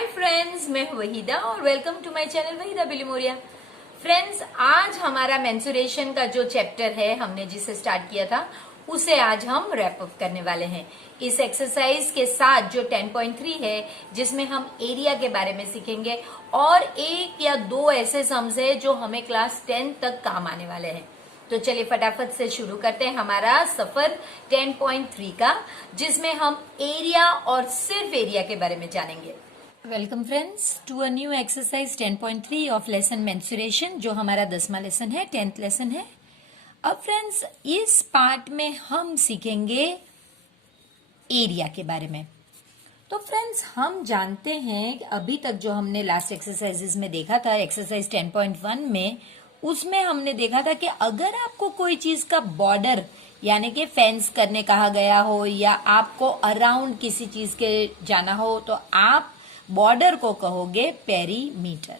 Hi friends, मैं हूं वहीदा और welcome to my channel Waheeda Bilimoria. Friends, आज हमारा मेंसुरेशन का जो चैप्टर है हमने जिसे स्टार्ट किया था उसे आज हम रैप अप करने वाले हैं इस एक्सरसाइज के साथ जो 10.3 है, जिसमें हम एरिया के बारे में सीखेंगे और एक या दो ऐसे सम्स है जो हमें क्लास 10 तक काम आने वाले हैं। तो चलिए फटाफट से शुरू करते हैं हमारा सफर 10.3 का, जिसमें हम एरिया और सिर्फ एरिया के बारे में जानेंगे। Welcome friends to a new exercise 10.3 of lesson mensuration, जो हमारा 10वां लेसन है, 10th लेसन है। अब फ्रेंड्स, इस पार्ट में हम सीखेंगे एरिया के बारे में। तो फ्रेंड्स, हम जानते हैं कि अभी तक जो हमने लास्ट एक्सरसाइजेज में देखा था, एक्सरसाइज 10.1 में, उसमें हमने देखा था कि अगर आपको कोई चीज का बॉर्डर यानी कि फेंस करने कहा गया हो या आपको अराउंड किसी चीज के जाना हो तो आप बॉर्डर को कहोगे पेरीमीटर।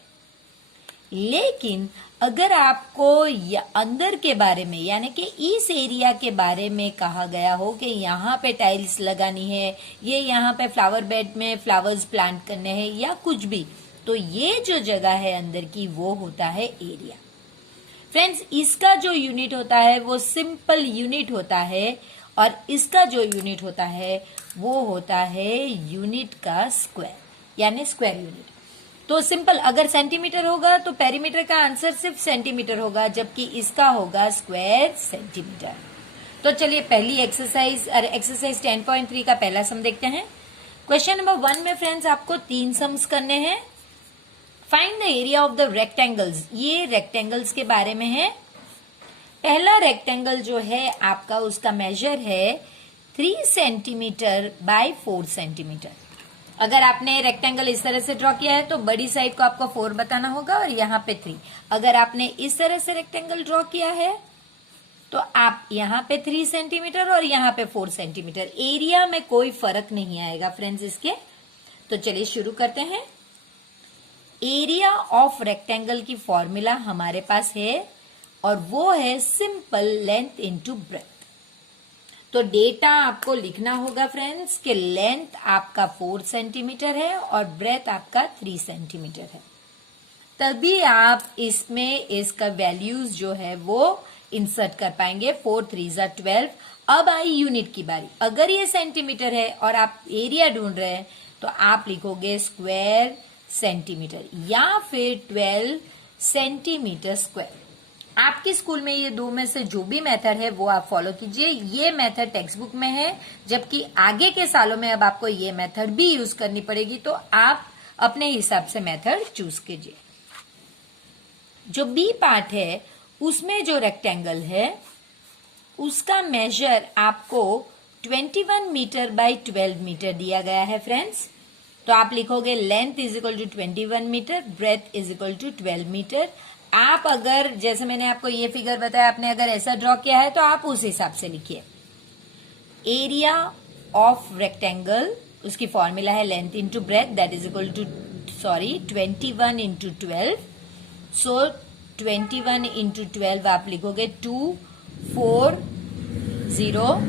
लेकिन अगर आपको अंदर के बारे में यानी कि इस एरिया के बारे में कहा गया हो कि यहाँ पे टाइल्स लगानी है, ये यहाँ पे फ्लावर बेड में फ्लावर्स प्लांट करने हैं या कुछ भी, तो ये जो जगह है अंदर की वो होता है एरिया। फ्रेंड्स, इसका जो यूनिट होता है वो सिंपल यूनिट होता है और इसका जो यूनिट होता है वो होता है यूनिट का स्क्वायर यानी स्क्वायर यूनिट। तो सिंपल, अगर सेंटीमीटर होगा तो पेरीमीटर का आंसर सिर्फ सेंटीमीटर होगा, जबकि इसका होगा स्क्वायर सेंटीमीटर। तो चलिए पहली एक्सरसाइज 10.3 का पहला सम देखते हैं। क्वेश्चन नंबर 1 में फ्रेंड्स आपको 3 सम्स करने हैं। Find the area of the rectangles. ये रेक्टेंगल्स के बारे में है। पहला रेक्टेंगल जो है आपका, उसका मेजर है 3 सेंटीमीटर बाय 4 सेंटीमीटर। अगर आपने रेक्टेंगल इस तरह से ड्रॉ किया है तो बड़ी साइड को आपको 4 बताना होगा और यहाँ पे 3। अगर आपने इस तरह से रेक्टेंगल ड्रॉ किया है तो आप यहाँ पे 3 सेंटीमीटर और यहाँ पे 4 सेंटीमीटर। एरिया में कोई फर्क नहीं आएगा फ्रेंड्स इसके। तो चलिए शुरू करते हैं। एरिया ऑफ रेक्टेंगल की फॉर्मूला हमारे पास है और वो है सिंपल लेंथ इनटू ब्रेथ। तो डेटा आपको लिखना होगा फ्रेंड्स कि लेंथ आपका 4 सेंटीमीटर है और ब्रेथ आपका 3 सेंटीमीटर है। तभी आप इसमें इसका वैल्यूज जो है वो इंसर्ट कर पाएंगे। 4 3 12। अब आई यूनिट की बारी। अगर ये सेंटीमीटर है और आप एरिया ढूंढ रहे हैं तो आप लिखोगे स्क्वायर सेंटीमीटर या फिर 12 सेंटीमीटर स्क्वायर। आपके स्कूल में ये दो में से जो भी मेथड है वो आप फॉलो कीजिए। ये मेथड टेक्स्ट बुक में है, जबकि आगे के सालों में अब आपको ये मेथड भी यूज करनी पड़ेगी, तो आप अपने हिसाब से मेथड चूज कीजिए। जो बी पार्ट है उसमें जो रेक्टेंगल है उसका मेजर आपको 21 मीटर बाय 12 मीटर दिया गया है फ्रेंड्स। तो आप लिखोगे length is equal to 21 metre, breadth is equal to 12 metre. आप अगर, जैसे मैंने आपको ये फिगर बताया, आपने अगर ऐसा ड्रॉ किया है तो आप उस हिसाब से लिखिए। एरिया ऑफ रेक्टेंगल, उसकी फॉर्मूला है length into breadth, that is equal to 21 into 12। So 21 into 12 आप लिखोगे 2 4 0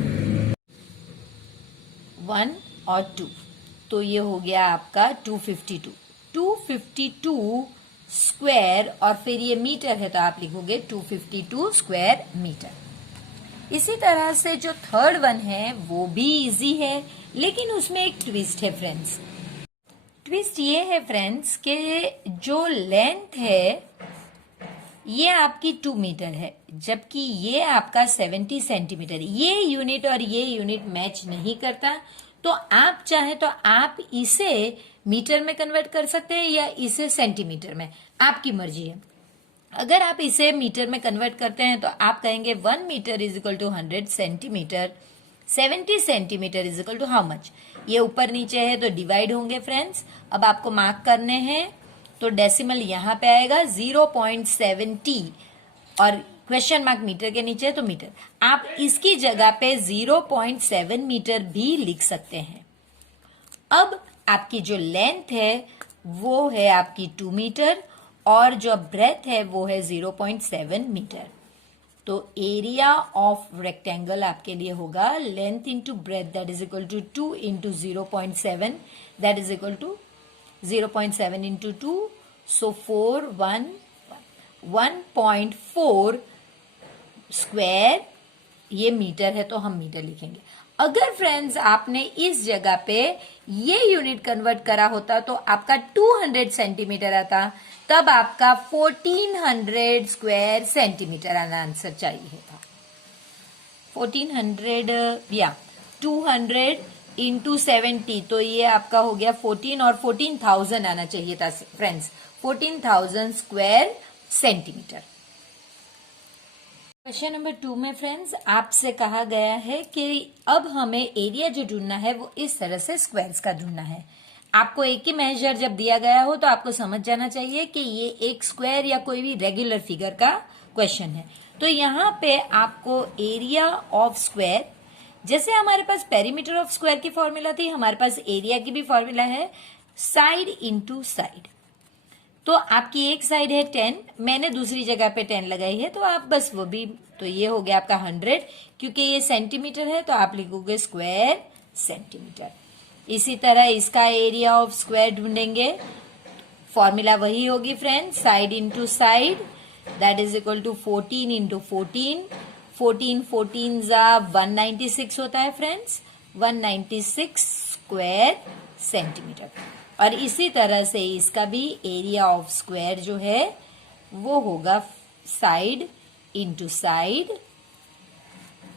1 और 2। तो ये हो गया आपका 252 स्क्वायर, और फिर ये मीटर है तो आप लिखोगे 252 स्क्वायर मीटर। इसी तरह से जो थर्ड वन है वो भी इजी है, लेकिन उसमें एक ट्विस्ट है फ्रेंड्स। ट्विस्ट ये है फ्रेंड्स कि जो लेंथ है ये आपकी 2 मीटर है, जबकि ये आपका 70 सेंटीमीटर। ये यूनिट और ये यूनिट मैच नहीं करता, तो आप चाहे तो आप इसे मीटर में कन्वर्ट कर सकते हैं या इसे सेंटीमीटर में, आपकी मर्जी है। अगर आप इसे मीटर में कन्वर्ट करते हैं तो आप कहेंगे 1 metre is equal to 100 centimetre, 70 centimetre is equal to how much. ये ऊपर नीचे है तो डिवाइड होंगे फ्रेंड्स। अब आपको मार्क करने हैं तो डेसिमल यहां पे आएगा 0.70 और क्वेश्चन मार्क मीटर के नीचे है तो मीटर। आप इसकी जगह पे 0.7 मीटर भी लिख सकते हैं। अब आपकी जो लेंथ है वो है आपकी 2 मीटर और जो ब्रेथ है वो है 0.7 मीटर। तो एरिया ऑफ रेक्टेंगल आपके लिए होगा length into breadth, that is equal to 2 into 0.7, that is equal to 0.7 into 2, so 1.4 square, ये मीटर है तो हम मीटर लिखेंगे। अगर फ्रेंड्स आपने इस जगह पे ये यूनिट कन्वर्ट करा होता तो आपका 200 सेंटीमीटर आता, तब आपका 1400 स्क्वायर सेंटीमीटर आंसर चाहिए था। 1400 या 200 इंटू 70, तो ये आपका हो गया 14 और 14,000 आना चाहिए था friends, 14,000 square centimetre. Question number 2 में फ्रेंड्स आपसे कहा गया है कि अब हमें एरिया जो ढूंढना है वो इस तरह से स्क्वायर्स का ढूंढना है। आपको एक ही मेजर जब दिया गया हो तो आपको समझ जाना चाहिए कि ये एक स्क्वायर या कोई भी रेगुलर फिगर का क्वेश्चन है। तो यहाँ पे आपको एरिया ऑफ स्क्वायर, जैसे हमारे पास पेरीमीटर ऑफ स्क्वायर की फॉर्मूला थी, हमारे पास एरिया की भी फॉर्मूला है, साइड इंटू साइड। तो आपकी एक साइड है 10, मैंने दूसरी जगह पे 10 लगाई है, तो आप बस वो भी, तो ये हो गया आपका 100, क्योंकि ये सेंटीमीटर है तो आप लिखोगे स्क्वायर सेंटीमीटर। इसी तरह इसका एरिया ऑफ स्क्वायर ढूंढेंगे, फॉर्मूला वही होगी friends, side into side, that is equal to 14 into 14, 14 जा 196 होता है फ्रेंड्स, 196 स्क्वायर सेंटीमीटर। और इसी तरह से इसका भी एरिया ऑफ स्क्वायर जो है वो होगा side into side,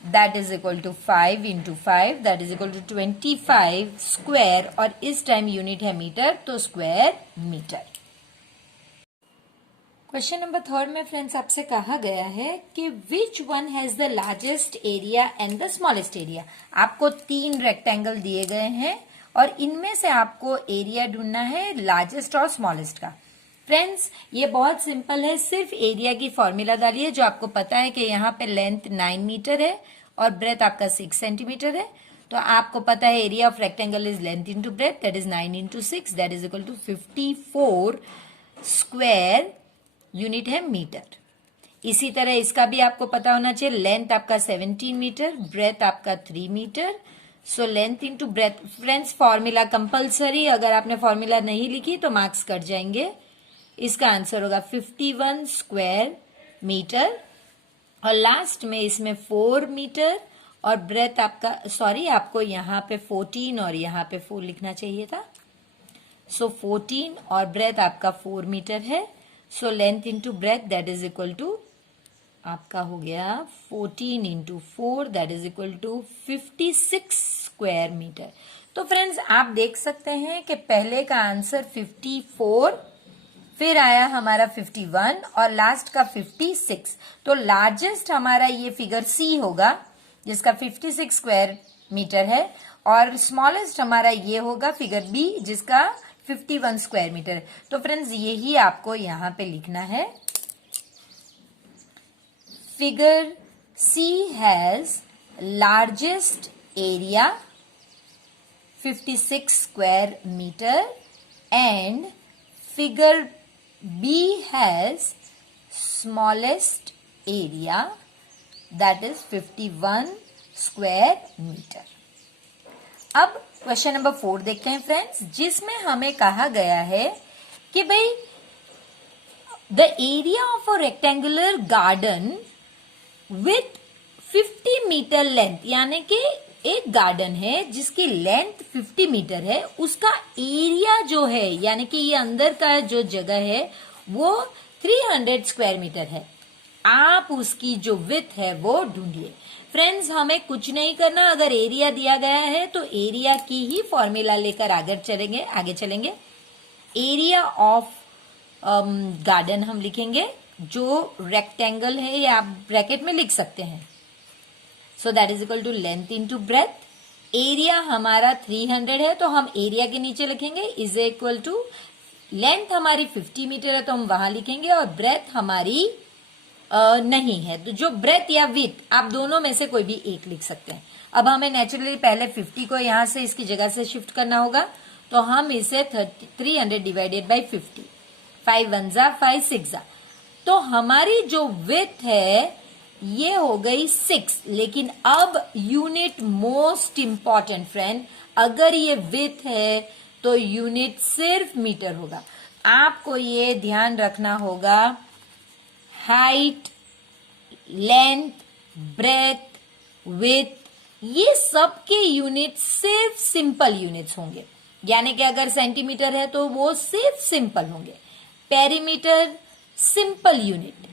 that is equal to 5 into 5, that is equal to 25 square, और इस टाइम यूनिट है मीटर, तो स्क्वायर मीटर। क्वेश्चन नंबर 3 में फ्रेंड्स आपसे कहा गया है कि which one has the largest area and the smallest area. आपको 3 रेक्टेंगल दिए गए हैं और इनमें से आपको एरिया ढूंढना है लार्जेस्ट और स्मॉलेस्ट का। फ्रेंड्स ये बहुत सिंपल है, सिर्फ एरिया की फॉर्मूला डालिए, जो आपको पता है कि यहाँ पे लेंथ 9 मीटर है और ब्रेथ आपका 6 सेंटीमीटर है, तो आपको पता है area of rectangle is length into breadth, that is 9 into 6, that is equal to 54 square, unit है मीटर। इसी तरह इसका भी आपको पता होना चाहिए, लेंथ आपका 17 मीटर, ब्रेथ आपका 3 metre, so length into breadth. Friends formula compulsory, अगर आपने फॉर्मूला नहीं लिखी तो मार्क्स कट जाएंगे। इसका आंसर होगा 51 स्क्वायर मीटर, और लास्ट में इसमें 4 मीटर और ब्रेथ आपका, सॉरी आपको यहाँ पे 14 और यहाँ पे 4 लिखना चाहिए था, सो 14 और ब्रेथ आपका 4 मीटर है, so length into breadth that is equal to आपका हो गया 14 into 4, that is equal to 56 square metre. तो फ्रेंड्स आप देख सकते हैं कि पहले का आंसर 54, फिर आया हमारा 51 और लास्ट का 56। तो लार्जेस्ट हमारा ये फिगर सी होगा जिसका 56 स्क्वायर मीटर है, और स्मॉलेस्ट हमारा ये होगा फिगर बी जिसका 51 स्क्वायर मीटर है। तो फ्रेंड्स यही आपको यहाँ पे लिखना है, figure C has largest area 56 square metre and figure B has smallest area that is 51 square metre. अब क्वेश्चन नंबर 4 देखते हैं फ्रेंड्स, जिसमें हमें कहा गया है कि भाई the area of a rectangular garden with 50 metre length, यानी कि एक गार्डन है जिसकी लेंथ 50 मीटर है, उसका एरिया जो है यानी कि ये अंदर का जो जगह है वो 300 स्क्वायर मीटर है, आप उसकी जो विड्थ है वो ढूंढिए। फ्रेंड्स हमें कुछ नहीं करना, अगर एरिया दिया गया है तो एरिया की ही फॉर्मूला लेकर आगे चलेंगे। एरिया ऑफ गार्डन हम लिखेंगे, जो रेक्टेंगल है या आप ब्रैकेट में लिख सकते हैं, so that is equal to length into breadth. Area हमारा 300 है तो हम एरिया के नीचे लिखेंगे इज इक्वल टू, लेंथ हमारी 50 मीटर है तो हम वहां लिखेंगे, और ब्रेथ हमारी नहीं है, तो जो ब्रेथ या विड्थ आप दोनों में से कोई भी एक लिख सकते हैं। अब हमें नेचुरली पहले 50 को यहां से इसकी जगह से शिफ्ट करना होगा, तो हम इसे 300 डिवाइडेड बाई 50, 5 1 जा 5 6 जा, तो हमारी जो विड्थ है ये हो गई 6। लेकिन अब यूनिट मोस्ट इंपॉर्टेंट फ्रेंड, अगर ये विड्थ है तो यूनिट सिर्फ मीटर होगा। आपको ये ध्यान रखना होगा, हाइट, लेंथ, ब्रेथ, विड्थ, ये सब के यूनिट सिर्फ सिंपल यूनिट्स होंगे। यानी कि अगर सेंटीमीटर है तो वो सिर्फ सिंपल होंगे। Perimeter simple unit.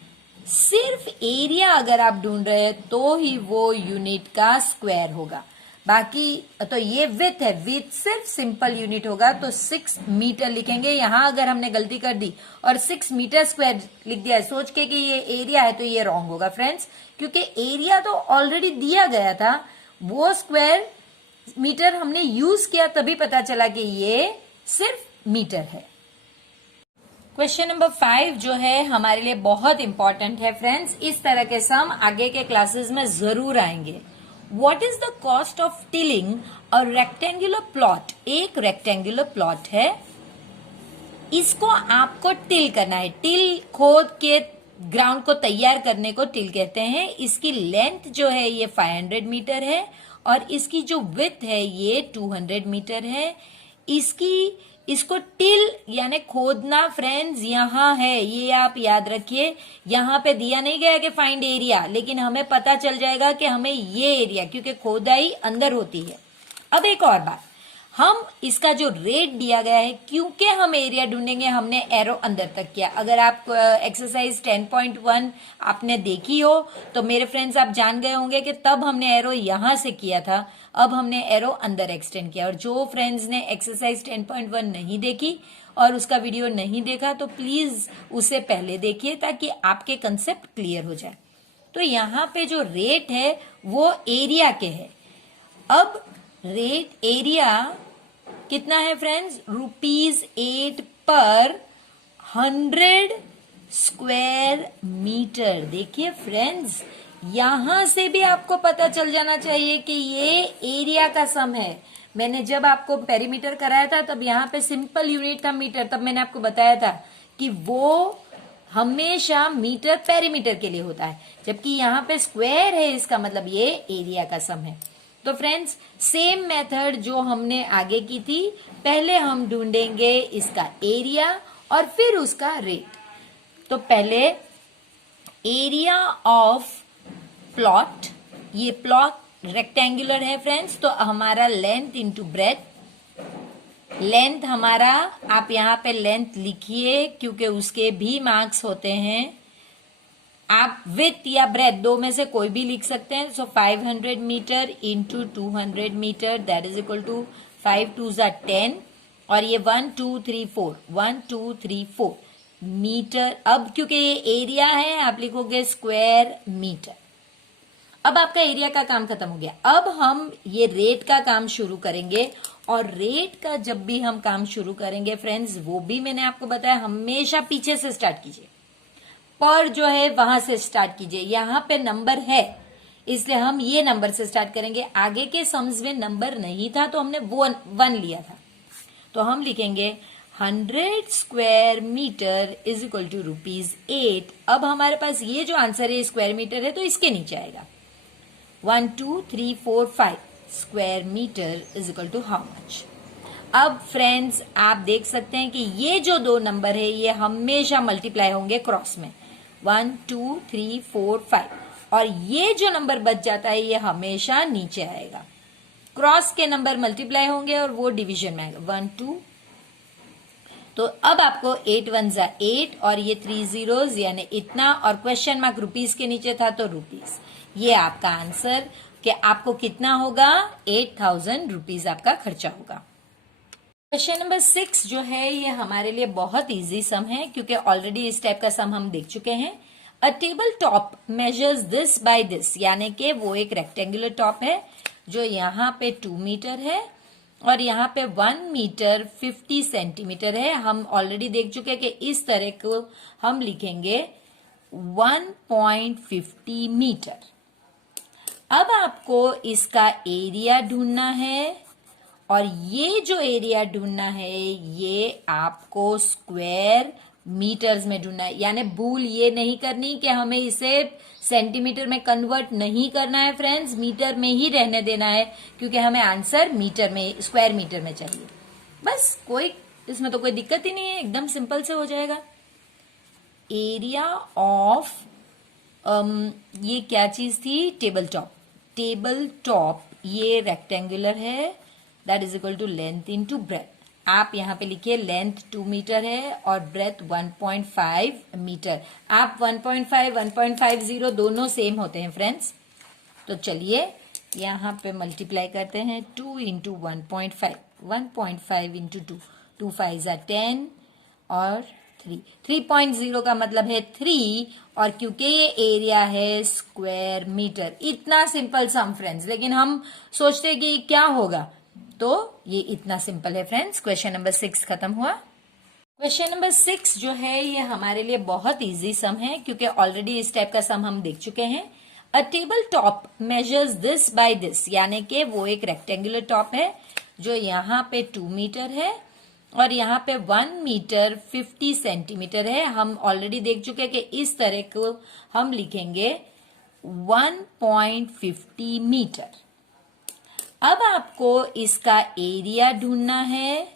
सिर्फ एरिया अगर आप ढूंढ रहे हैं तो ही वो यूनिट का स्क्वायर होगा। बाकी तो ये विथ है, विथ सिर्फ सिंपल यूनिट होगा, तो 6 मीटर लिखेंगे। यहां अगर हमने गलती कर दी और 6 मीटर स्क्वायर लिख दिया सोच के कि ये एरिया है, तो ये रॉन्ग होगा फ्रेंड्स, क्योंकि एरिया तो ऑलरेडी दिया गया था, वो स्क्वायर मीटर हमने यूज किया तभी पता चला कि ये सिर्फ मीटर है। क्वेश्चन नंबर 5 जो है हमारे लिए बहुत इंपॉर्टेंट है फ्रेंड्स। इस तरह के सम आगे के क्लासेस में जरूर आएंगे। What is the cost of tilling a rectangular plot? एक रेक्टेंगुलर प्लॉट है, इसको आपको टिल करना है। टिल खोद के ग्राउंड को तैयार करने को टिल कहते हैं। इसकी लेंथ जो है ये 500 मीटर है और इसकी जो विड्थ है ये 200 मीटर है। इसको टिल यानी खोदना फ्रेंड्स यहाँ है, ये आप याद रखिए। यहाँ पे दिया नहीं गया कि फाइंड एरिया, लेकिन हमें पता चल जाएगा कि हमें ये एरिया, क्योंकि खोदाई अंदर होती है। अब एक और बात, हम इसका जो रेट दिया गया है, क्योंकि हम एरिया ढूंढेंगे, हमने एरो अंदर तक किया। अगर आप एक्सरसाइज 10.1 आपने देखी हो तो मेरे फ्रेंड्स आप जान गए होंगे कि तब हमने एरो यहां से किया था, अब हमने एरो अंदर एक्सटेंड किया। और जो फ्रेंड्स ने एक्सरसाइज 10.1 नहीं देखी और उसका वीडियो नहीं देखा तो प्लीज उसे पहले देखिए ताकि आपके कंसेप्ट क्लियर हो जाए। तो यहाँ पे जो रेट है वो एरिया के है। अब रेट एरिया कितना है फ्रेंड्स? ₹8 पर 100 स्क्वायर मीटर। देखिए फ्रेंड्स, यहां से भी आपको पता चल जाना चाहिए कि ये एरिया का सम है। मैंने जब आपको पेरीमीटर कराया था तब यहाँ पे सिंपल यूनिट था मीटर, तब मैंने आपको बताया था कि वो हमेशा मीटर पेरीमीटर के लिए होता है, जबकि यहाँ पे स्क्वायर है, इसका मतलब ये एरिया का सम है। तो फ्रेंड्स सेम मेथड जो हमने आगे की थी, पहले हम ढूंढेंगे इसका एरिया और फिर उसका रेट। तो पहले एरिया ऑफ प्लॉट, ये प्लॉट रेक्टेंगुलर है फ्रेंड्स, तो हमारा लेंथ इंटू ब्रेथ। लेंथ हमारा, आप यहाँ पे लेंथ लिखिए क्योंकि उसके भी मार्क्स होते हैं। आप विथ या ब्रेथ दो में से कोई भी लिख सकते हैं। So 500 metre into 200 metre that is equal to 5 2 10 और ये 1 2 3 4 1 2 3 4 मीटर। अब क्योंकि ये एरिया है आप लिखोगे स्क्वायर मीटर। अब आपका एरिया का काम खत्म हो गया। अब हम ये रेट का काम शुरू करेंगे और रेट का जब भी हम काम शुरू करेंगे फ्रेंड्स, वो भी मैंने आपको बताया हमेशा पीछे से स्टार्ट कीजिए। पर जो है वहां से स्टार्ट कीजिए। यहाँ पे नंबर है इसलिए हम ये नंबर से स्टार्ट करेंगे। आगे के सम्स में नंबर नहीं था तो हमने 1 लिया था, तो हम लिखेंगे 100 square metre is equal to ₹8। अब हमारे पास ये जो आंसर है स्क्वायर मीटर है तो इसके नीचे आएगा 1 2 3 4 5 square metre is equal to how much. अब फ्रेंड्स आप देख सकते हैं कि ये जो दो नंबर है ये हमेशा मल्टीप्लाई होंगे क्रॉस में, 1 2 3 4 5, और ये जो नंबर बच जाता है ये हमेशा नीचे आएगा। क्रॉस के नंबर मल्टीप्लाई होंगे और वो डिवीजन में आएगा 1 2। तो अब आपको 8 1 8 और ये 3 zeros यानी इतना, और क्वेश्चन मार्क रुपीस के नीचे था तो रुपीस। ये आपका आंसर कि आपको कितना होगा, 8000 रुपीज आपका खर्चा होगा। क्वेश्चन नंबर 6 जो है ये हमारे लिए बहुत इजी सम है क्योंकि ऑलरेडी इस टाइप का सम हम देख चुके हैं। अ table top measures this by this, यानी कि वो एक रेक्टेंगुलर टॉप है जो यहाँ पे 2 मीटर है और यहाँ पे 1 मीटर 50 सेंटीमीटर है। हम ऑलरेडी देख चुके हैं कि इस तरह को हम लिखेंगे 1.50 मीटर। अब आपको इसका एरिया ढूंढना है और ये जो एरिया ढूंढना है ये आपको स्क्वायर मीटर्स में ढूंढना है। यानी भूल ये नहीं करनी कि हमें इसे सेंटीमीटर में कन्वर्ट नहीं करना है फ्रेंड्स, मीटर में ही रहने देना है क्योंकि हमें आंसर मीटर में, स्क्वायर मीटर में चाहिए। बस कोई इसमें तो कोई दिक्कत ही नहीं है, एकदम सिंपल से हो जाएगा। एरिया ऑफ ये क्या चीज थी? Table top. टेबल टॉप ये रेक्टेंगुलर है, that is equal to length into breadth. आप यहां पे लिखिए लेंथ 2 मीटर है और ब्रेथ 1.5 मीटर। आप 1.5 1.50 दोनों सेम होते हैं फ्रेंड्स। तो चलिए यहां पे मल्टीप्लाई करते हैं। 2 इंटू 1.5, 1.5 इंटू 2, 2 5 10 और 3। 3.0 का मतलब है 3, और क्योंकि ये एरिया है स्क्वायर मीटर। इतना सिंपल सम फ्रेंड्स, लेकिन हम सोचते हैं कि क्या होगा, तो ये इतना सिंपल है फ्रेंड्स। क्वेश्चन नंबर 6 खत्म हुआ। क्वेश्चन नंबर 6 जो है ये हमारे लिए बहुत इजी सम है, क्योंकि ऑलरेडी इस टाइप का सम हम देख चुके हैं। अ table top measures this by this, यानी कि वो एक रेक्टेंगुलर टॉप है जो यहाँ पे 2 मीटर है और यहाँ पे 1 मीटर 50 सेंटीमीटर है। हम ऑलरेडी देख चुके हैं कि इस तरह को हम लिखेंगे 1.50 मीटर। अब आपको इसका एरिया ढूंढना है,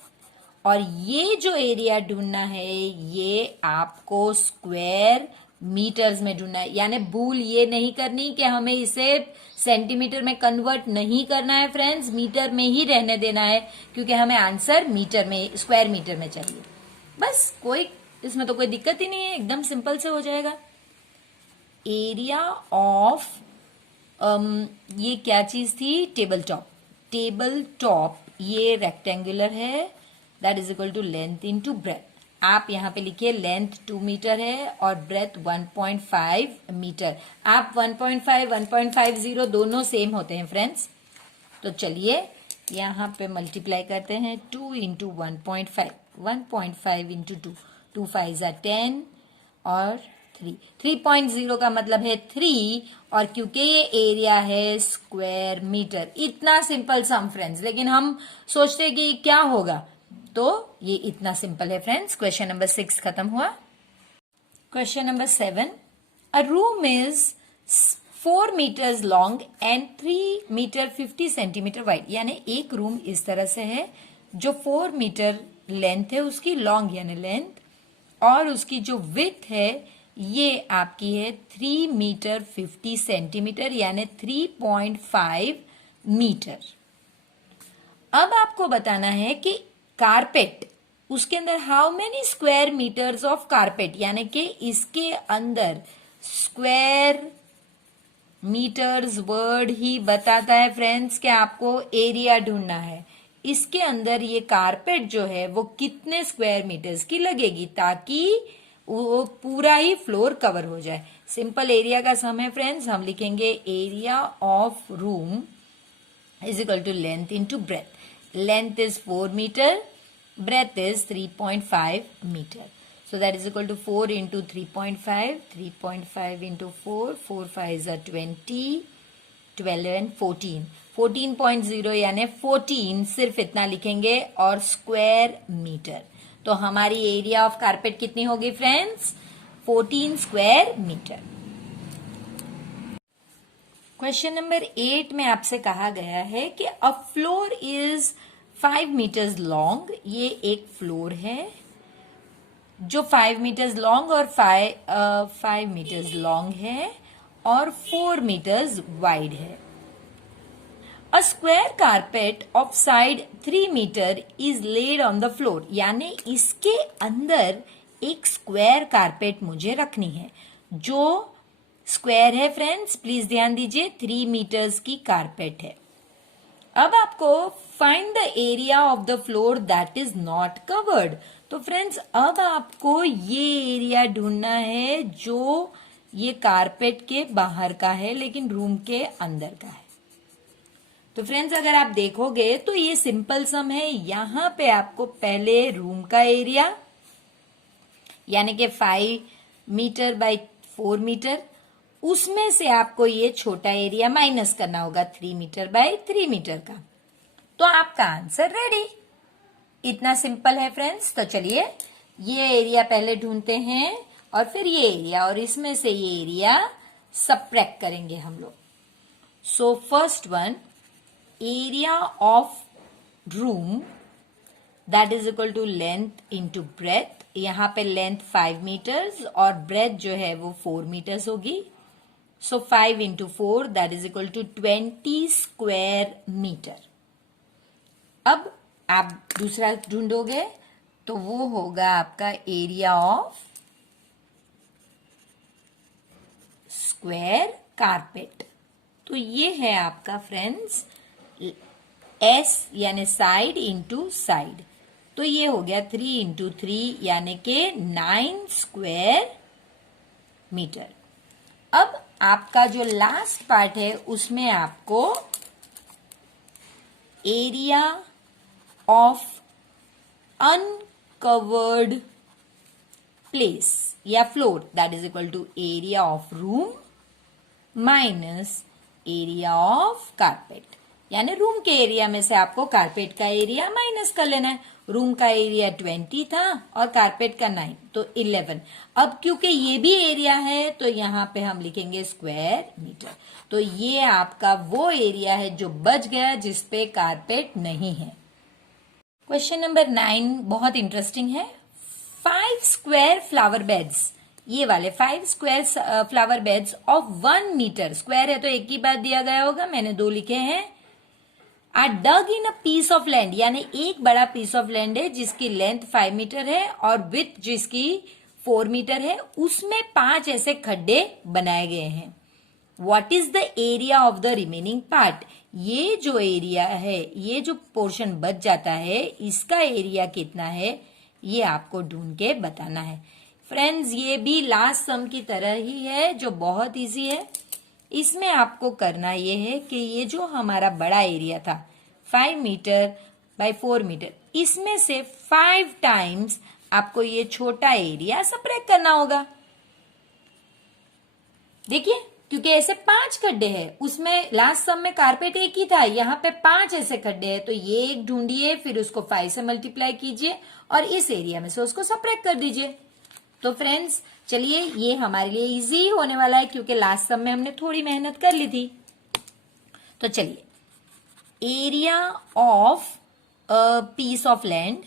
और ये जो एरिया ढूंढना है ये आपको स्क्वायर मीटर्स में ढूंढना है। यानी भूल ये नहीं करनी कि हमें इसे सेंटीमीटर में कन्वर्ट नहीं करना है फ्रेंड्स, मीटर में ही रहने देना है, क्योंकि हमें आंसर मीटर में, स्क्वायर मीटर में चाहिए। बस कोई इसमें तो कोई दिक्कत ही नहीं है, एकदम सिंपल से हो जाएगा। एरिया ऑफ ये क्या चीज थी? Table top. टेबल टॉप ये रेक्टेंगुलर है, that is equal to length into breadth. आप यहां पे लिखिए लेंथ 2 मीटर है और ब्रेथ 1.5 मीटर। आप 1.5 1.50 दोनों सेम होते हैं फ्रेंड्स। तो चलिए यहां पे मल्टीप्लाई करते हैं। 2 इंटू 1.5, 1.5 इंटू 2, 2 5 10 और 3। 3.0 का मतलब है 3, और क्योंकि ये एरिया है स्क्वायर मीटर। इतना सिंपल सम फ्रेंड्स, लेकिन हम सोचते हैं कि क्या होगा, तो ये इतना सिंपल है फ्रेंड्स। क्वेश्चन नंबर 6 खत्म हुआ। Question number 7, a room is 4 metres long and 3 metre 50 centimetre wide. यानी एक रूम इस तरह से है जो 4 मीटर लेंथ है उसकी, लॉन्ग यानी लेंथ, और उसकी जो विड्थ है ये आपकी है 3 मीटर 50 सेंटीमीटर यानी 3.5 मीटर। अब आपको बताना है कि कारपेट, उसके अंदर how many square metres of carpet, यानी कि इसके अंदर स्क्वायर मीटर्स वर्ड ही बताता है फ्रेंड्स कि आपको एरिया ढूंढना है। इसके अंदर ये कारपेट जो है वो कितने स्क्वायर मीटर्स की लगेगी, ताकि वो पूरा ही फ्लोर कवर हो जाए। सिंपल एरिया का सम है फ्रेंड्स। हम लिखेंगे area of room is equal to length into breadth. Length is 4 meter, breadth is 3.5 meter. So that is equal to 4 into 3.5, 3.5 into 4, 4 5 are 20, 12 and 14. 14.0 यानी 14 सिर्फ इतना लिखेंगे, और स्क्वायर मीटर। तो हमारी एरिया ऑफ कारपेट कितनी होगी friends? 14 square metre. Question number 8 में आपसे कहा गया है कि a floor is 5 metres long. ये एक फ्लोर है जो 5 मीटर्स लॉन्ग और 5 मीटर्स लॉन्ग है और 4 मीटर्स वाइड है। A square carpet of side 3 metre is laid on the floor. यानी इसके अंदर एक स्क्वायर कारपेट मुझे रखनी है, जो स्क्वायर है फ्रेंड्स, प्लीज ध्यान दीजिए, 3 मीटर्स की कारपेट है। अब आपको find the area of the floor that is not covered. तो फ्रेंड्स अब आपको ये एरिया ढूंढना है जो ये कारपेट के बाहर का है लेकिन रूम के अंदर का है। तो फ्रेंड्स अगर आप देखोगे तो ये सिंपल सम है। यहां पे आपको पहले रूम का एरिया यानी कि 5 मीटर बाई 4 मीटर, उसमें से आपको ये छोटा एरिया माइनस करना होगा 3 मीटर बाय 3 मीटर का, तो आपका आंसर रेडी। इतना सिंपल है फ्रेंड्स। तो चलिए ये एरिया पहले ढूंढते हैं और फिर ये एरिया, और इसमें से ये एरिया सबट्रैक्ट करेंगे हम लोग। So first one, area of room that is equal to length into breadth. यहाँ पे लेंथ 5 मीटर्स और ब्रेथ जो है वो 4 मीटर्स होगी। So 5 into 4 that is equal to 20 square metre. अब आप दूसरा ढूंढोगे तो वो होगा आपका एरिया ऑफ स्क्वायर कारपेट। तो ये है आपका फ्रेंड्स एस यानी साइड इंटू साइड। तो ये हो गया 3 इंटू 3 यानी के 9 स्क्वायर मीटर। अब आपका जो लास्ट पार्ट है उसमें आपको एरिया ऑफ अनकवर्ड प्लेस या floor that is equal to area of room minus area of carpet. यानी रूम के एरिया में से आपको कारपेट का एरिया माइनस कर लेना है। रूम का एरिया 20 था और कारपेट का 9 तो 11। अब क्योंकि ये भी एरिया है तो यहाँ पे हम लिखेंगे स्क्वायर मीटर। तो ये आपका वो एरिया है जो बच गया जिसपे कारपेट नहीं है। क्वेश्चन नंबर 9 बहुत इंटरेस्टिंग है। 5 स्क्वायर फ्लावर बेड्स, ये वाले 5 square flower beds of 1 metre, square है तो एक ही बात दिया गया होगा, मैंने 2 लिखे हैं, are dug in a piece of land, यानी एक बड़ा पीस ऑफ लैंड है जिसकी लेंथ 5 मीटर है और विड्थ जिसकी 4 मीटर है, उसमें 5 ऐसे खड्डे बनाए गए हैं। What is the area of the remaining part, ये जो एरिया है, ये जो पोर्शन बच जाता है, इसका एरिया कितना है ये आपको ढूंढ के बताना है। फ्रेंड्स ये भी लास्ट सम की तरह ही है जो बहुत इजी है। इसमें आपको करना ये है कि ये जो हमारा बड़ा एरिया था 5 मीटर बाय 4 मीटर, इसमें से 5 टाइम्स आपको ये छोटा एरिया सबट्रैक्ट करना होगा। देखिए क्योंकि ऐसे 5 खड्डे हैं, उसमें लास्ट सम में कारपेट एक ही था, यहाँ पे 5 ऐसे खड्डे हैं, तो ये एक ढूंढिए, फिर उसको 5 से मल्टीप्लाई कीजिए और इस एरिया में से उसको सबट्रैक्ट कर दीजिए। तो फ्रेंड्स चलिए ये हमारे लिए इजी होने वाला है क्योंकि लास्ट सम में हमने थोड़ी मेहनत कर ली थी। तो चलिए area of peace of land,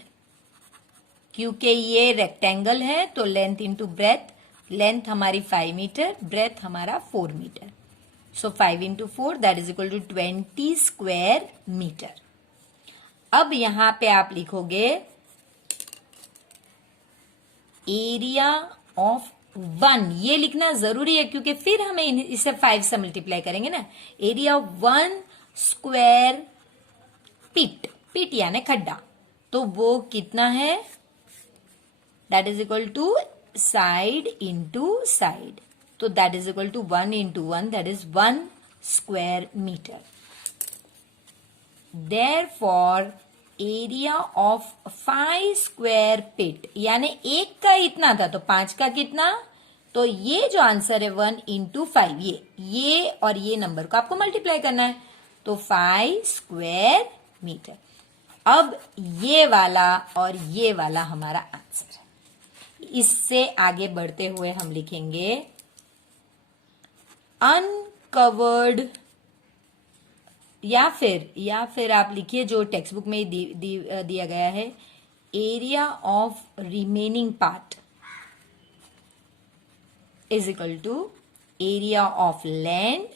क्योंकि ये रेक्टेंगल है तो लेंथ इंटू ब्रेथ, लेंथ हमारी 5 मीटर, ब्रेथ हमारा 4 metre, so 5 into 4 that is equal to 20 square metre. अब यहां पे आप लिखोगे एरिया ऑफ 1, ये लिखना जरूरी है क्योंकि फिर हमें इसे 5 से मल्टीप्लाई करेंगे ना। Area of 1 square pit, pit यानी खड्डा, तो वो कितना है, that is equal to side into side, तो that is equal to 1 into 1 that is 1 square metre. Therefore area of 5 square pit, यानी एक का इतना था तो 5 का कितना, तो ये जो आंसर है 1 इंटू 5, ये और ये नंबर को आपको मल्टीप्लाई करना है, तो 5 स्क्वायर मीटर। अब ये वाला और ये वाला हमारा आंसर है। इससे आगे बढ़ते हुए हम लिखेंगे अनकवर्ड, या फिर आप लिखिए जो टेक्स्ट बुक में दिया गया है, area of remaining part is equal to area of land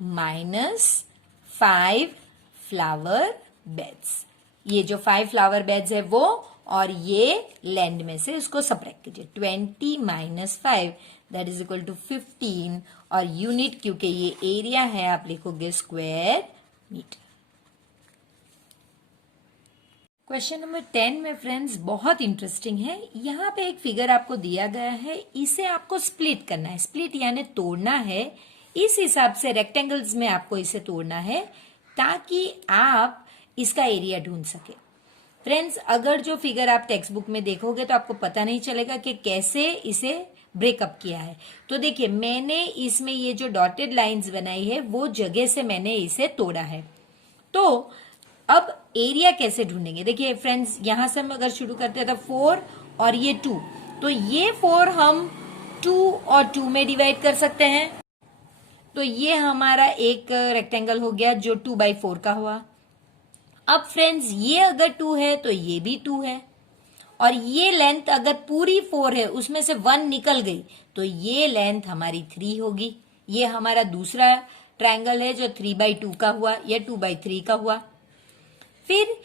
minus 5 flower beds. ये जो 5 फ्लावर बेड्स है वो, और ये लैंड में से इसको सबट्रैक्ट कीजिए, 20 minus 5 that is equal to 15, और यूनिट क्योंकि ये एरिया है आप लिखोगे स्क्वायर मीटर। क्वेश्चन नंबर 10 में फ्रेंड्स बहुत इंटरेस्टिंग है। यहाँ पे एक फिगर आपको दिया गया है, इसे आपको स्प्लिट करना है, स्प्लिट यानी तोड़ना है। इस हिसाब से रेक्टेंगल्स में आपको इसे तोड़ना है ताकि आप इसका एरिया ढूंढ सके। फ्रेंड्स अगर जो फिगर आप टेक्स्ट बुक में देखोगे तो आपको पता नहीं चलेगा कि कैसे इसे ब्रेकअप किया है। तो देखिए मैंने इसमें ये जो डॉटेड लाइंस बनाई है वो जगह से मैंने इसे तोड़ा है। तो अब एरिया कैसे ढूंढेंगे, देखिए फ्रेंड्स यहां से हम अगर शुरू करते हैं तो 4 और ये 2, तो ये 4 हम 2 और 2 में डिवाइड कर सकते हैं, तो ये हमारा एक रेक्टेंगल हो गया जो 2 by 4 का हुआ। अब फ्रेंड्स ये अगर 2 है तो ये भी 2 है, और ये लेंथ अगर पूरी 4 है उसमें से 1 निकल गई तो ये लेंथ हमारी 3 होगी। ये हमारा दूसरा ट्रायंगल है जो 3/2 का हुआ या 2/3 का हुआ। फिर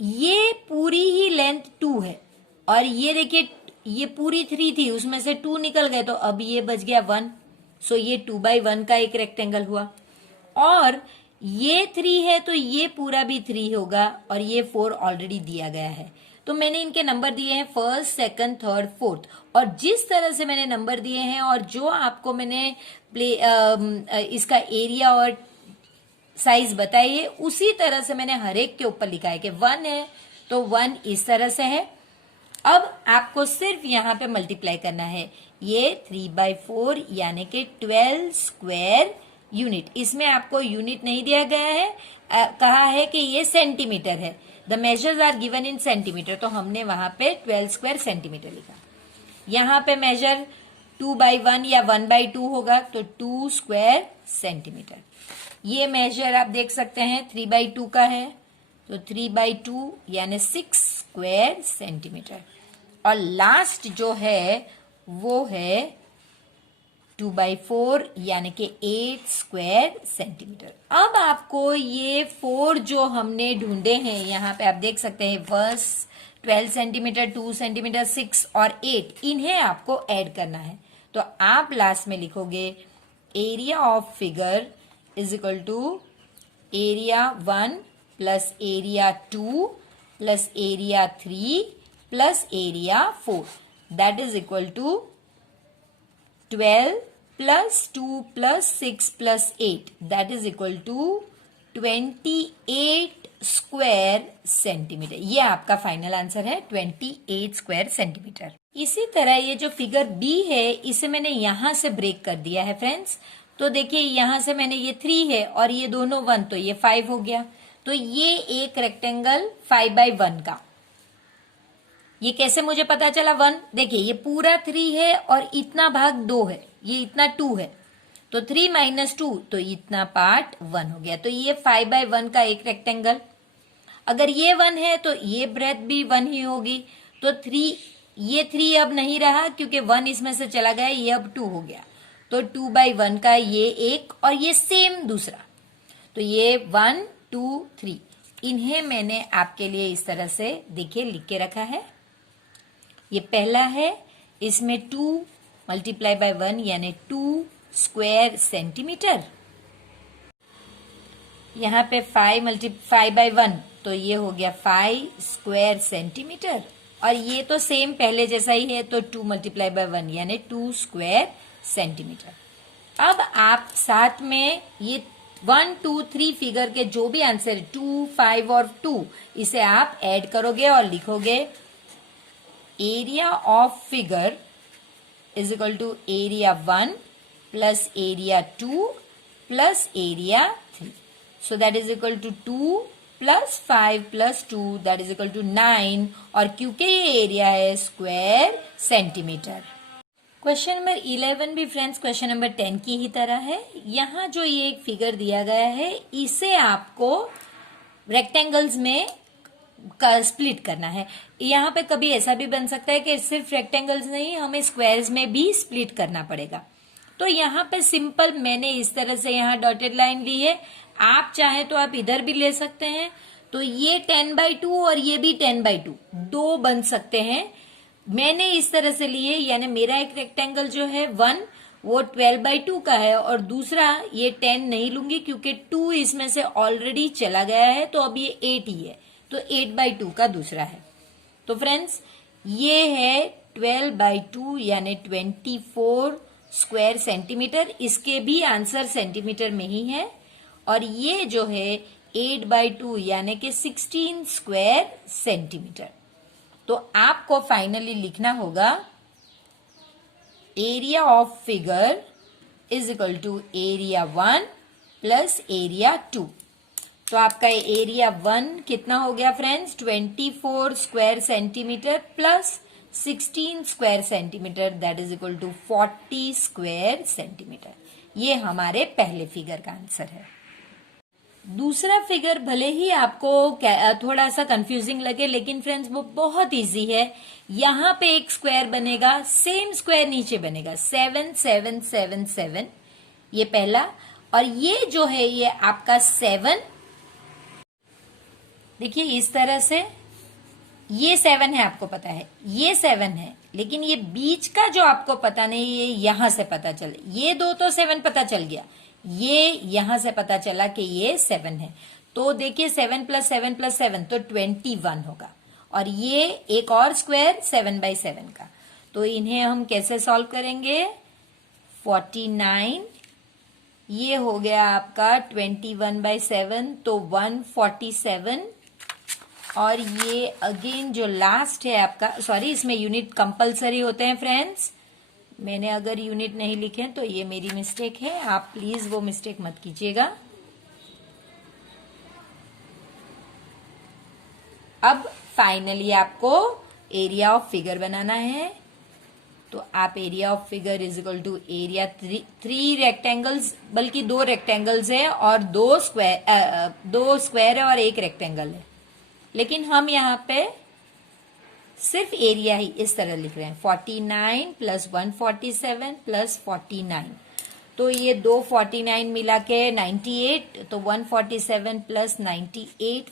ये पूरी ही लेंथ 2 है और ये देखिए ये पूरी 3 थी, उसमें से 2 निकल गए तो अब ये बच गया 1। सो ये 2/1 का एक रेक्टेंगल हुआ। और ये 3 है तो ये पूरा भी 3 होगा, और ये 4 ऑलरेडी दिया गया है। तो मैंने इनके नंबर दिए हैं 1st, 2nd, 3rd, 4th, और जिस तरह से मैंने नंबर दिए हैं और जो आपको मैंने इसका एरिया और साइज बताई है उसी तरह से मैंने हर एक के ऊपर लिखा है कि 1 है तो 1 इस तरह से है। अब आपको सिर्फ यहाँ पे मल्टीप्लाई करना है, ये 3/4 यानी कि 12 स्क्वायर यूनिट। इसमें आपको यूनिट नहीं दिया गया है, कहा है कि ये सेंटीमीटर है। The measures are given in centimetre, तो हमने वहां पे 12 स्क्वायर सेंटीमीटर लिखा। यहाँ पे मेजर 2/1 या 1/2 होगा तो 2 स्क्वायर सेंटीमीटर। ये मेजर आप देख सकते हैं 3/2 का है तो 3/2 यानी 6 स्क्वायर सेंटीमीटर। और लास्ट जो है वो है 2/4 यानी कि 8 स्क्वायर सेंटीमीटर। अब आपको ये 4 जो हमने ढूंढे हैं यहाँ पे आप देख सकते हैं 12 सेंटीमीटर, 2 सेंटीमीटर, 6 और 8, इन्हें आपको ऐड करना है। तो आप लास्ट में लिखोगे area of figure is equal to area 1 plus area 2 plus area 3 plus area 4, that is equal to 12 plus 2 plus 6 plus 8, that is equal to 28 square centimetre. ये आपका फाइनल आंसर है 28 स्क्वायर सेंटीमीटर। इसी तरह ये जो figure B है इसे मैंने यहां से ब्रेक कर दिया है फ्रेंड्स। तो देखिए यहां से मैंने ये 3 है और ये दोनों 1 तो ये 5 हो गया। तो ये एक रेक्टेंगल 5/1 का, ये कैसे मुझे पता चला 1? देखिए ये पूरा 3 है और इतना भाग 2 है, ये इतना 2 है तो 3 - 2 तो इतना पार्ट 1 हो गया। तो ये 5/1 का एक रेक्टेंगल। अगर ये 1 है तो ये ब्रेथ भी 1 ही होगी। तो 3, ये 3 अब नहीं रहा क्योंकि 1 इसमें से चला गया, ये अब 2 हो गया। तो 2/1 का ये एक और ये सेम दूसरा। तो ये 1 2 3, इन्हें मैंने आपके लिए इस तरह से देखिए लिख के रखा है। ये पहला है, इसमें 2 मल्टीप्लाई बाय 1 यानी 2 स्क्वायर सेंटीमीटर। यहाँ पे 5/1 तो ये हो गया 5 स्क्वायर सेंटीमीटर। और ये तो सेम पहले जैसा ही है तो 2 मल्टीप्लाई बाय 1 यानी 2 स्क्वायर सेंटीमीटर। अब आप साथ में ये 1 2 3 फिगर के जो भी आंसर 2 5 और 2 इसे आप ऐड करोगे और लिखोगे area of figure is equal to area 1 plus area 2 plus area 3। So that is equal to 2 plus 5 plus 2 that is equal to 9। और क्योंकि ये एरिया है स्क्वायर सेंटीमीटर। क्वेश्चन नंबर 11 भी फ्रेंड्स क्वेश्चन नंबर 10 की ही तरह है। यहाँ जो ये एक फिगर दिया गया है इसे आपको रेक्टेंगल्स में स्प्लिट करना है। यहाँ पे कभी ऐसा भी बन सकता है कि सिर्फ रेक्टेंगल्स नहीं, हमें स्क्वायर्स में भी स्प्लिट करना पड़ेगा। तो यहाँ पे सिंपल मैंने इस तरह से यहाँ डॉटेड लाइन ली है। आप चाहे तो आप इधर भी ले सकते हैं। तो ये 10/2 और ये भी 10/2, दो बन सकते हैं। मैंने इस तरह से लिए, यानी मेरा एक रेक्टेंगल जो है 1 वो 12/2 का है और दूसरा ये 10 नहीं लूंगी क्योंकि 2 इसमें से ऑलरेडी चला गया है तो अब ये 8 ही है, तो 8/2 का दूसरा है। तो फ्रेंड्स ये है 12/2 यानी 24 स्क्वायर सेंटीमीटर। इसके भी आंसर सेंटीमीटर में ही है। और ये जो है 8/2 यानी कि 16 स्क्वायर सेंटीमीटर। तो आपको फाइनली लिखना होगा area of figure is equal to area 1 plus area 2। तो आपका एरिया 1 कितना हो गया friends 24 square centimetre plus 16 square centimetre that is equal to 40 square centimetre. ये हमारे पहले फिगर का आंसर है। दूसरा फिगर भले ही आपको थोड़ा सा कंफ्यूजिंग लगे, लेकिन फ्रेंड्स वो बहुत इजी है। यहाँ पे एक स्क्वायर बनेगा, सेम स्क्वायर नीचे बनेगा, 7 7 7 7, ये पहला। और ये जो है ये आपका 7, देखिए इस तरह से, ये 7 है, आपको पता है ये 7 है, लेकिन ये बीच का जो आपको पता नहीं, ये यहां से पता चले, ये दो तो 7 पता चल गया, ये यहां से पता चला कि ये 7 है। तो देखिए 7 + 7 + 7 तो 21 होगा। और ये एक और स्क्वायर 7/7 का, तो इन्हें हम कैसे सॉल्व करेंगे? 49, ये हो गया आपका 21/7, तो 147। और ये अगेन जो लास्ट है आपका, सॉरी इसमें यूनिट कंपलसरी होते हैं फ्रेंड्स, मैंने अगर यूनिट नहीं लिखे तो ये मेरी मिस्टेक है, आप प्लीज वो मिस्टेक मत कीजिएगा। अब फाइनली आपको एरिया ऑफ फिगर बनाना है, तो आप area of figure is equal to area 3 rectangles, बल्कि 2 रेक्टेंगल्स है और 2 स्क्वायर है और 1 रेक्टेंगल है, लेकिन हम यहाँ पे सिर्फ एरिया ही इस तरह लिख रहे हैं। 49 + 147 + 49, तो ये 2 49 मिला के 98, तो 147 + 98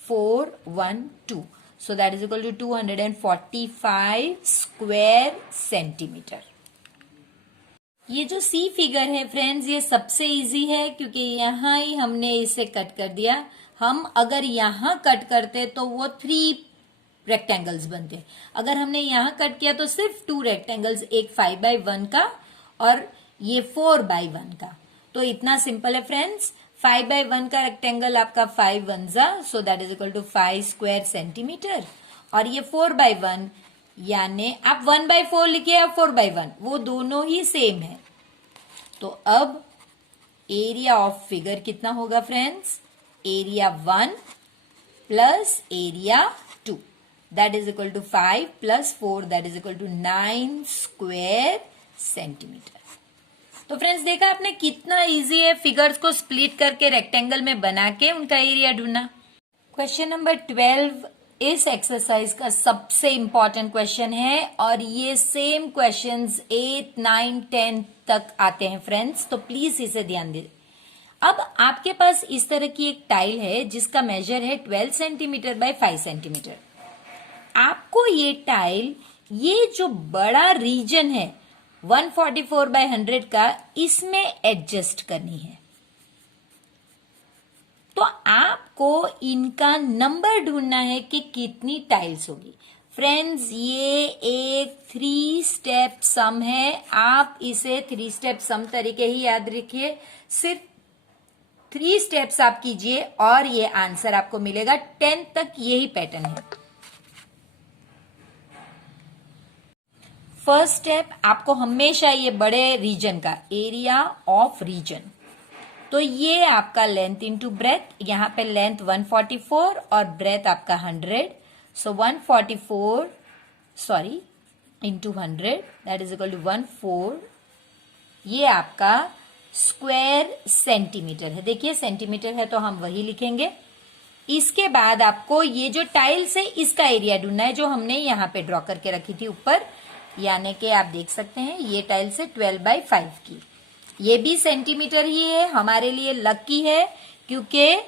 51412, so that is equal to 245 square centimetre. ये जो सी फिगर है फ्रेंड्स, ये सबसे इजी है क्योंकि यहाँ ही हमने इसे कट कर दिया। हम अगर यहाँ कट करते तो वो 3 रेक्टेंगल्स बनते, अगर हमने यहाँ कट किया तो सिर्फ 2 रेक्टेंगल्स, एक 5/1 का और ये 4/1 का। तो इतना सिंपल है फ्रेंड्स। 5/1 का रेक्टेंगल आपका 5 1 जा, so that is equal to 5 square centimetre. और ये 4/1, यानी आप 1/4 लिखिए या 4/1, वो दोनों ही सेम है। तो अब एरिया ऑफ फिगर कितना होगा friends? Area 1 plus area 2, that is equal to 5 + 4, that is equal to 9 square centimetre. तो फ्रेंड्स देखा आपने कितना इजी है फिगर्स को स्प्लिट करके रेक्टेंगल में बना के उनका एरिया ढूंढना। क्वेश्चन नंबर 12 इस एक्सरसाइज का सबसे इंपॉर्टेंट क्वेश्चन है और ये सेम क्वेश्चंस 8, 9, 10 तक आते हैं फ्रेंड्स, तो प्लीज इसे ध्यान दें। अब आपके पास इस तरह की एक टाइल है जिसका मेजर है 12 सेंटीमीटर बाय 5 सेंटीमीटर। आपको ये टाइल, ये जो बड़ा रीजन है 144/100 का, इसमें एडजस्ट करनी है। तो आपको इनका नंबर ढूंढना है कि कितनी टाइल्स होगी। फ्रेंड्स ये एक 3 स्टेप सम है, आप इसे 3 स्टेप सम तरीके ही याद रखिए। सिर्फ 3 स्टेप्स आप कीजिए और ये आंसर आपको मिलेगा। 10 तक यही पैटर्न है। फर्स्ट स्टेप, आपको हमेशा ये बड़े रीजन का एरिया ऑफ रीजन, तो ये आपका लेंथ इंटू ब्रेथ, यहां पे लेंथ 144 और ब्रेथ आपका 100, so 144 into 100 that is equal to 14, ये आपका स्क्वायर सेंटीमीटर है। देखिए सेंटीमीटर है तो हम वही लिखेंगे। इसके बाद आपको ये जो टाइल्स है इसका एरिया ढूंढना है, जो हमने यहाँ पे ड्रॉ करके रखी थी ऊपर, यानी कि आप देख सकते हैं ये टाइल्स है 12/5 की। ये भी सेंटीमीटर ही है, हमारे लिए लकी है क्योंकि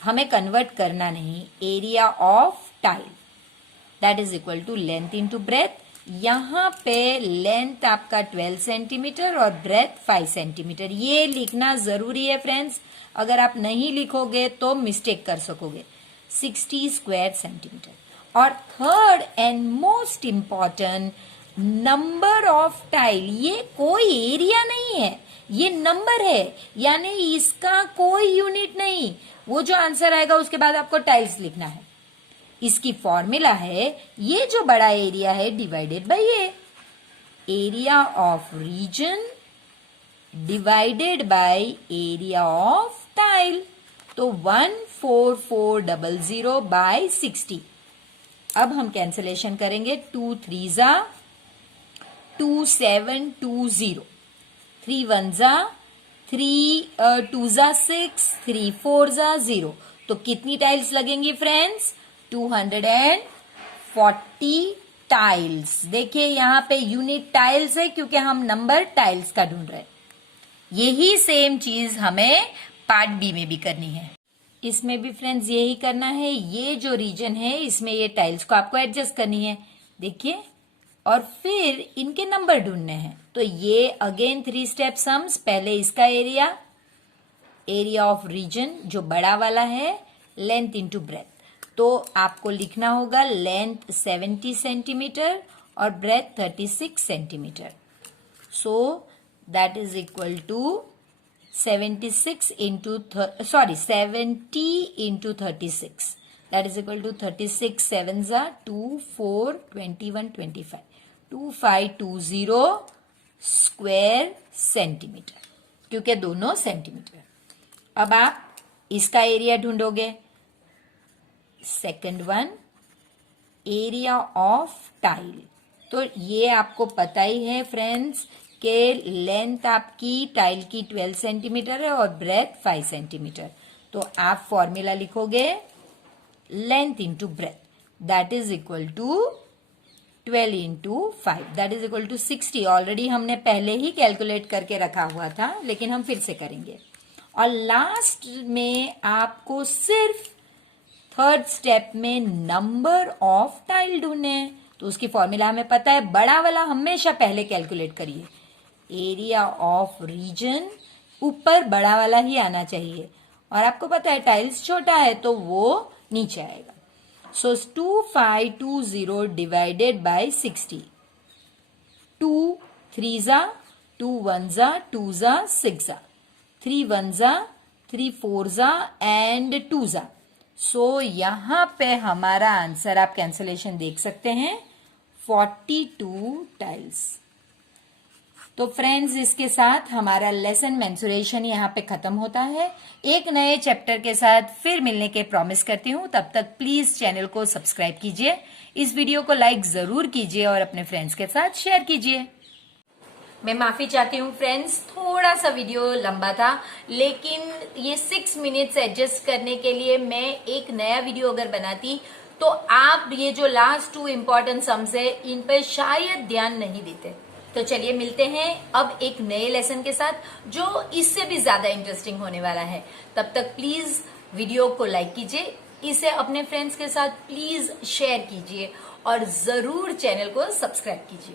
हमें कन्वर्ट करना नहीं। Area of tile that is equal to length into breadth. यहां पे लेंथ आपका 12 सेंटीमीटर और ब्रेथ 5 सेंटीमीटर, ये लिखना जरूरी है फ्रेंड्स। अगर आप नहीं लिखोगे तो मिस्टेक कर सकोगे। 60 स्क्वायर सेंटीमीटर। और third and most important, number of tile, ये कोई एरिया नहीं है, ये नंबर है, यानी इसका कोई यूनिट नहीं। वो जो आंसर आएगा उसके बाद आपको टाइल्स लिखना है। इसकी फॉर्मूला है ये जो बड़ा एरिया है डिवाइडेड बाय ये area of region divided by area of tile, तो 14400/60। अब हम कैंसलेशन करेंगे। 2 3 जा 2720, 3 1 जा 3 2 जा 6, 3 4 जा 0। तो कितनी टाइल्स लगेंगी फ्रेंड्स? 240 टाइल्स। देखिए यहाँ पे यूनिट टाइल्स है क्योंकि हम नंबर टाइल्स का ढूंढ रहे हैं। यही सेम चीज हमें पार्ट बी में भी करनी है। इसमें भी फ्रेंड्स यही करना है। ये जो रीजन है इसमें ये टाइल्स को आपको एडजस्ट करनी है, देखिए, और फिर इनके नंबर ढूंढने हैं। तो ये अगेन 3 स्टेप सम्स। पहले इसका एरिया ऑफ रीजन जो बड़ा वाला है, लेंथ इंटू ब्रेथ। तो आपको लिखना होगा लेंथ 70 सेंटीमीटर और breadth 36 centimetre. So that is equal to 70 into 36. That is equal to 36 sevens are 2, 4, 21, 25. 2520 square centimetre, क्योंकि दोनों सेंटीमीटर। अब आप इसका एरिया ढूंढोगे। Second one, area of tile. तो ये आपको पता ही है फ्रेंड्स के लेंथ आपकी टाइल की 12 सेंटीमीटर है और ब्रेथ 5 सेंटीमीटर। तो आप फॉर्मूला लिखोगे length into breadth, that is equal to 12 into 5, that is equal to 60। Already हमने पहले ही कैलकुलेट करके रखा हुआ था, लेकिन हम फिर से करेंगे। और लास्ट में आपको सिर्फ थर्ड स्टेप में नंबर ऑफ टाइल ढूंढने हैं। तो उसकी फॉर्मूला हमें पता है, बड़ा वाला हमेशा पहले कैलकुलेट करिए। एरिया ऑफ रीजन ऊपर बड़ा वाला ही आना चाहिए, और आपको पता है टाइल्स छोटा है तो वो नीचे आएगा। सो 2520 डिवाइडेड बाय 60। 2 3 जा 2 1 जा 2 जा 6 जा 3 1 जा 3 4 जा एंड 2 जा। सो यहां पे हमारा आंसर आप कैंसलेशन देख सकते हैं, 42 टाइल्स। तो फ्रेंड्स इसके साथ हमारा लेसन मेंसुरेशन यहाँ पे खत्म होता है। एक नए चैप्टर के साथ फिर मिलने के प्रॉमिस करती हूँ। तब तक प्लीज चैनल को सब्सक्राइब कीजिए, इस वीडियो को लाइक जरूर कीजिए और अपने फ्रेंड्स के साथ शेयर कीजिए। मैं माफी चाहती हूँ फ्रेंड्स, थोड़ा सा वीडियो लंबा था, लेकिन ये 6 मिनट्स एडजस्ट करने के लिए मैं एक नया वीडियो अगर बनाती तो आप ये जो लास्ट 2 इम्पोर्टेंट सम्स है इन पर शायद ध्यान नहीं देते। तो चलिए मिलते हैं अब एक नए लेसन के साथ जो इससे भी ज्यादा इंटरेस्टिंग होने वाला है। तब तक प्लीज वीडियो को लाइक कीजिए, इसे अपने फ्रेंड्स के साथ प्लीज शेयर कीजिए और जरूर चैनल को सब्सक्राइब कीजिए।